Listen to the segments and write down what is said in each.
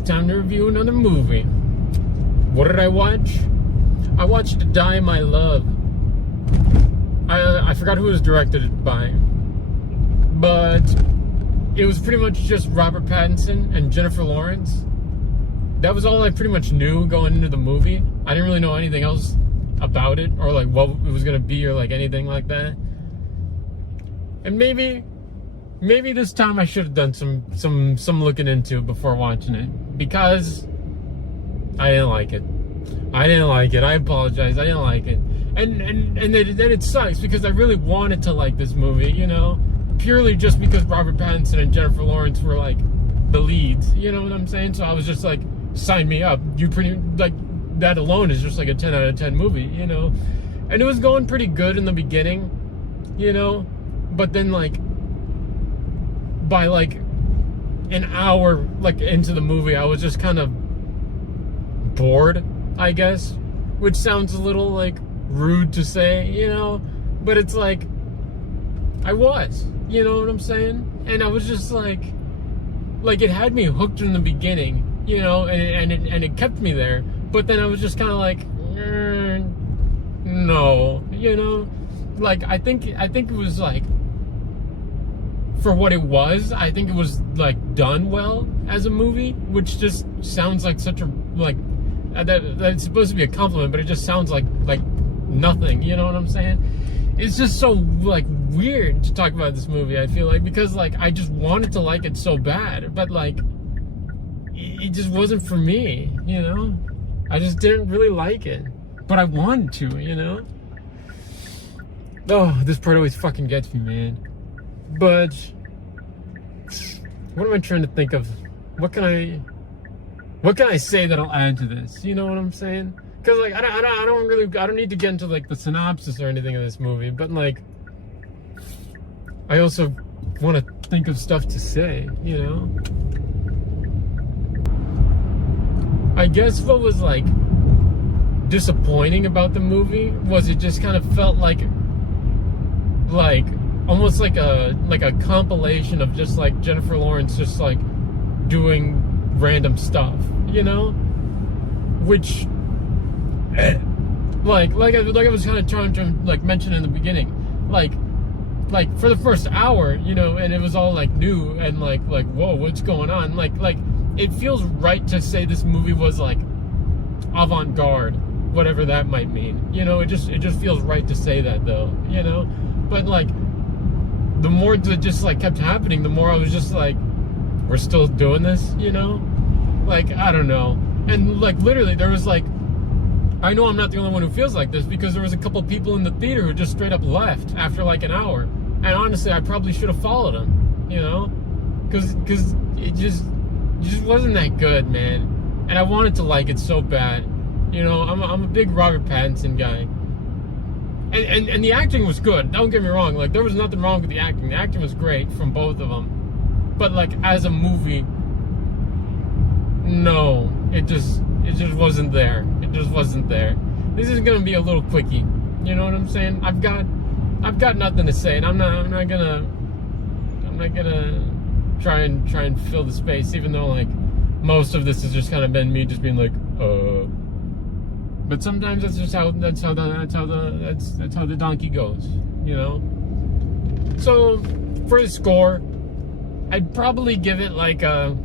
It's time to review another movie. What did I watch? I watched Die My Love. I forgot who it was directed by, but it was pretty much just Robert Pattinson and Jennifer Lawrence. That was all I pretty much knew going into the movie. I didn't really know anything else about it, or like what it was gonna be, or like anything like that. And maybe this time I should have done some looking into it before watching it, because I didn't like it. I apologize. I didn't like it. And then it sucks, because I really wanted to like this movie, you know, purely just because Robert Pattinson and Jennifer Lawrence were like the leads, you know what I'm saying? So I was just like, sign me up. You pretty, like, that alone is just like a 10 out of 10 movie, you know? And it was going pretty good in the beginning, you know? But then, like, by like an hour like into the movie, I was just kind of bored, I guess, which sounds a little like rude to say, you know, but it's like I was, you know what I'm saying? And I was just like it had me hooked in the beginning, you know, and it kept me there, but then I was just kind of like, no, you know, like I think it was like, for what it was, I think it was like done well as a movie, which just sounds like such a like that's supposed to be a compliment, but it just sounds like nothing, you know what I'm saying? It's just so like weird to talk about this movie, I feel like, because like I just wanted to like it so bad, but like it just wasn't for me, you know? I just didn't really like it, but I wanted to, you know? Oh, this part always fucking gets me, man. But what am I trying to think of? What can I say that'll add to this? You know what I'm saying? Because like I don't need to get into like the synopsis or anything of this movie, but like I also want to think of stuff to say, you know? I guess what was like disappointing about the movie was it just kind of felt like almost like a compilation of just like Jennifer Lawrence just like doing random stuff, you know, which like I was kind of trying to like mention in the beginning, like for the first hour, you know, and it was all like new and like whoa, what's going on? Like it feels right to say this movie was like avant-garde, whatever that might mean, you know. It just feels right to say that, though, you know. But like the more that just like kept happening, the more I was just like, we're still doing this, you know? Like, I don't know. And like literally there was like, I know I'm not the only one who feels like this, because there was a couple people in the theater who just straight up left after like an hour. And honestly, I probably should have followed them, you know? Because it just wasn't that good, man. And I wanted to like it so bad. You know, I'm a big Robert Pattinson guy. And the acting was good. Don't get me wrong. Like, there was nothing wrong with the acting. The acting was great from both of them. But like as a movie, no, it just wasn't there. It just wasn't there. This is gonna be a little quickie. You know what I'm saying? I've got nothing to say, and I'm not gonna try and fill the space, even though like most of this has just kind of been me just being like, But sometimes that's how the donkey goes, you know. So for the score, I'd probably give it like a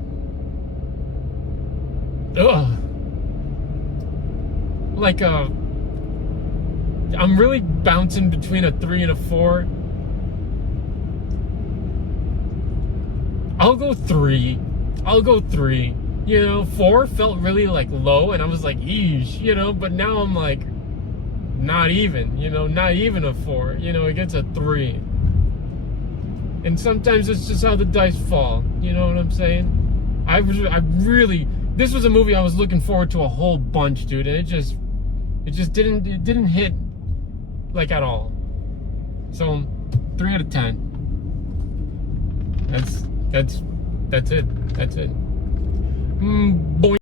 I'm really bouncing between a 3 and a 4. I'll go 3. You know, 4 felt really like low, and I was like, eesh, you know, but now I'm like, not even, you know, not even a 4, you know, it gets a 3. And sometimes it's just how the dice fall, you know what I'm saying? This was a movie I was looking forward to a whole bunch, dude, and it just didn't hit like at all. So 3 out of 10. That's it. Boy.